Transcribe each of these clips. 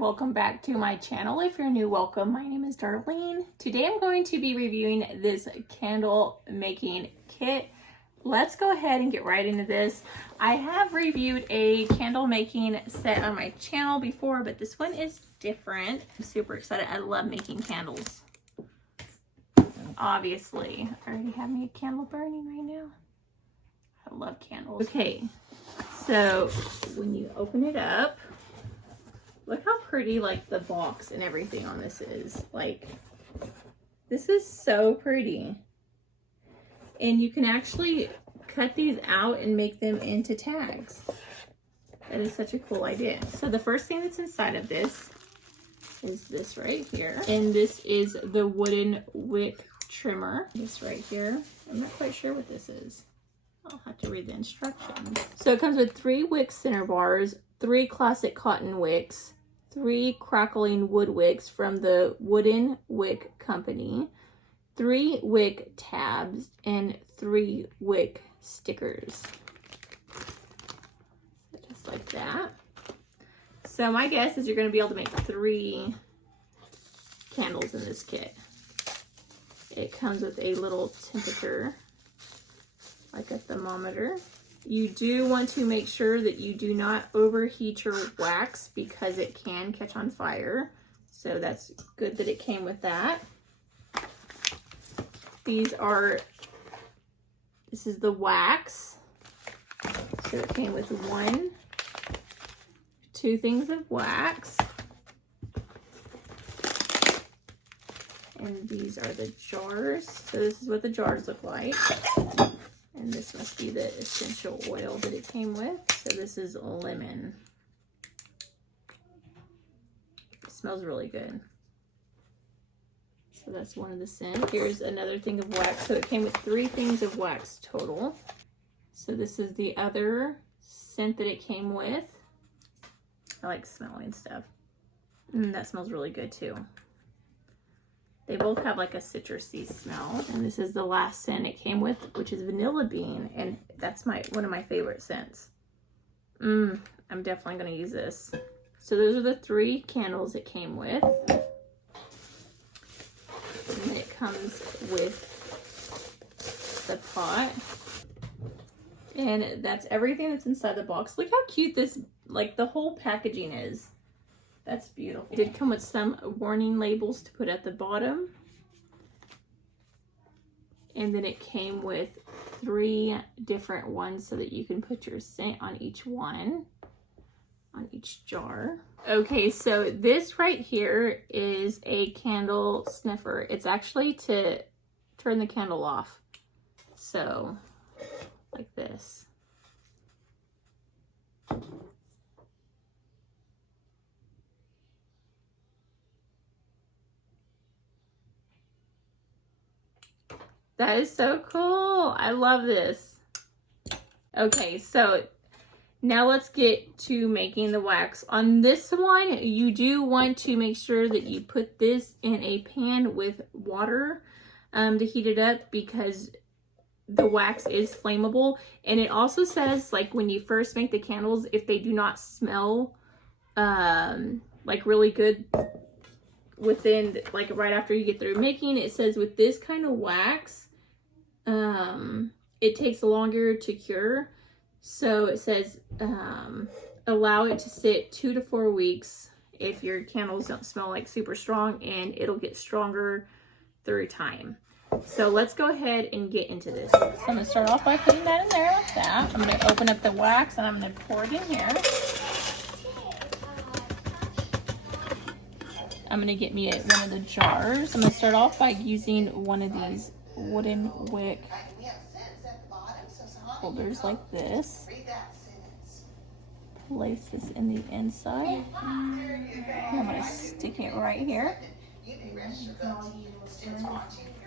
Welcome back to my channel. If you're new, welcome. My name is Darlene. Today I'm going to be reviewing this candle making kit. Let's go ahead and get right into this. I have reviewed a candle making set on my channel before, but this one is different. I'm super excited. I love making candles. Obviously, I already have me a candle burning right now. I love candles. Okay, so when you open it up, look how pretty like the box and everything on this is. Like, this is so pretty. And you can actually cut these out and make them into tags. That is such a cool idea. So the first thing that's inside of this is this right here. And this is the wooden wick trimmer. This right here. I'm not quite sure what this is. I'll have to read the instructions. So it comes with 3 wick center bars, 3 classic cotton wicks, 3 crackling wood wicks from the Wooden Wick Company, 3 wick tabs, and 3 wick stickers. So just like that. So my guess is you're going to be able to make 3 candles in this kit. It comes with a little temperature, like a thermometer. You do want to make sure that you do not overheat your wax because it can catch on fire. So that's good that it came with that. This is the wax. So it came with 2 things of wax. And these are the jars. So this is what the jars look like. And this must be the essential oil that it came with. So this is lemon. It smells really good. So that's one of the scents. Here's another thing of wax. So it came with 3 things of wax total. So this is the other scent that it came with. I like smelling stuff. That smells really good too. They both have like a citrusy smell. And this is the last scent it came with, which is vanilla bean. And that's one of my favorite scents. I'm definitely gonna use this. So those are the 3 candles it came with. And then it comes with the pot. And that's everything that's inside the box. Look how cute this, like the whole packaging is. That's beautiful. It did come with some warning labels to put at the bottom. And then it came with 3 different ones so that you can put your scent on each one, on each jar. Okay, so this right here is a candle sniffer. It's actually to turn the candle off. So, like this. That is so cool. I love this. Okay, so now let's get to making the wax. On this one, you do want to make sure that you put this in a pan with water to heat it up because the wax is flammable. And it also says, like, when you first make the candles, if they do not smell like really good within, like right after you get through making, it says with this kind of wax, it takes longer to cure. So it says allow it to sit 2 to 4 weeks if your candles don't smell like super strong, and it'll get stronger through time. So let's go ahead and get into this. So I'm gonna start off by putting that in there like that. I'm gonna open up the wax and I'm gonna pour it in here. I'm gonna get me one of the jars. I'm gonna start off by using one of these wooden wick holders like this. Place this in the inside. I'm gonna stick it right here.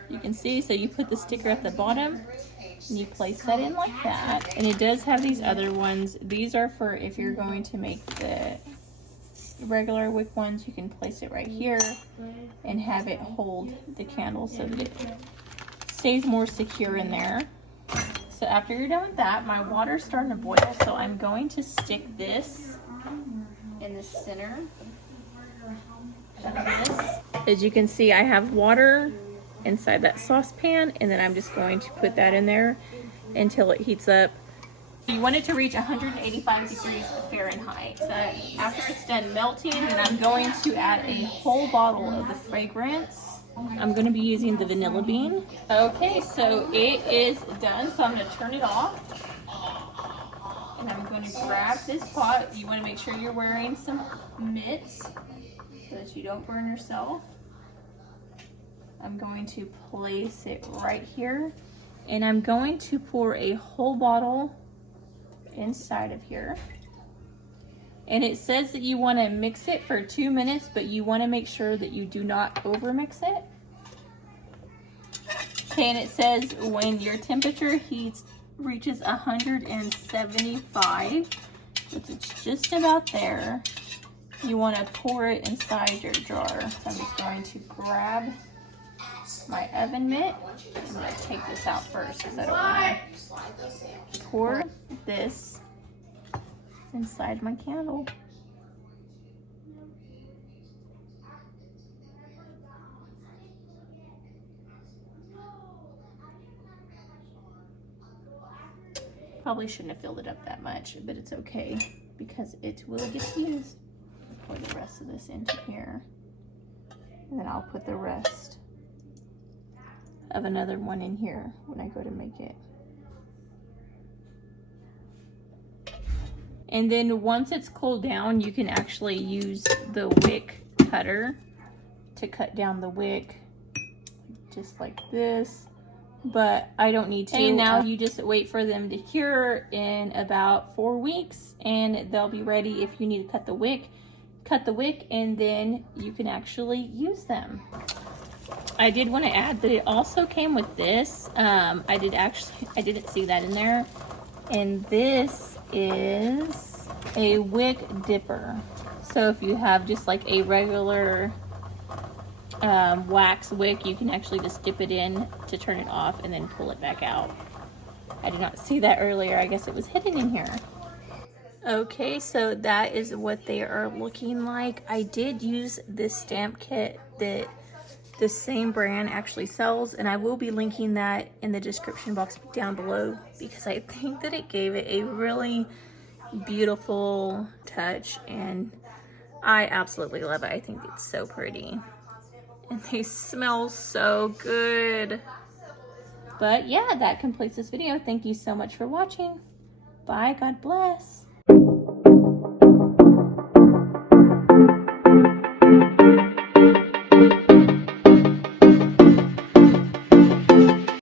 You can see, so you put the sticker at the bottom and you place that in like that. And it does have these other ones. These are for if you're going to make the regular wick ones, you can place it right here and have it hold the candle so that it stays more secure in there. So after you're done with that, my water's starting to boil, so I'm going to stick this in the center of this. As you can see, I have water inside that saucepan, and then I'm just going to put that in there until it heats up. You want it to reach 185 degrees Fahrenheit. So after it's done melting, then I'm going to add a whole bottle of the fragrance. I'm going to be using the vanilla bean. Okay, so it is done, so I'm going to turn it off. And I'm going to grab this pot. You want to make sure you're wearing some mitts so that you don't burn yourself. I'm going to place it right here. And I'm going to pour a whole bottle inside of here. And it says that you want to mix it for 2 minutes, but you want to make sure that you do not over mix it. Okay, and it says when your temperature reaches 175, which it's just about there, you want to pour it inside your jar. So I'm just going to grab my oven mitt. I'm going to take this out first because I don't want to pour this inside my candle. Probably shouldn't have filled it up that much, but it's okay because it will get used. Pour the rest of this into here, and then I'll put the rest of another one in here when I go to make it. And then once it's cooled down, you can actually use the wick cutter to cut down the wick just like this, but I don't need to. And now you just wait for them to cure in about 4 weeks, and they'll be ready. If you need to cut the wick, and then you can actually use them. I did want to add that it also came with this. I didn't see that in there. And this is a wick dipper. So if you have just like a regular wax wick, you can actually just dip it in to turn it off and then pull it back out. I did not see that earlier. I guess it was hidden in here. Okay, so that is what they are looking like. I did use this stamp kit that the same brand actually sells, and I will be linking that in the description box down below because I think that it gave it a really beautiful touch, and I absolutely love it. I think it's so pretty, and they smell so good. But yeah, that completes this video. Thank you so much for watching. Bye, God bless.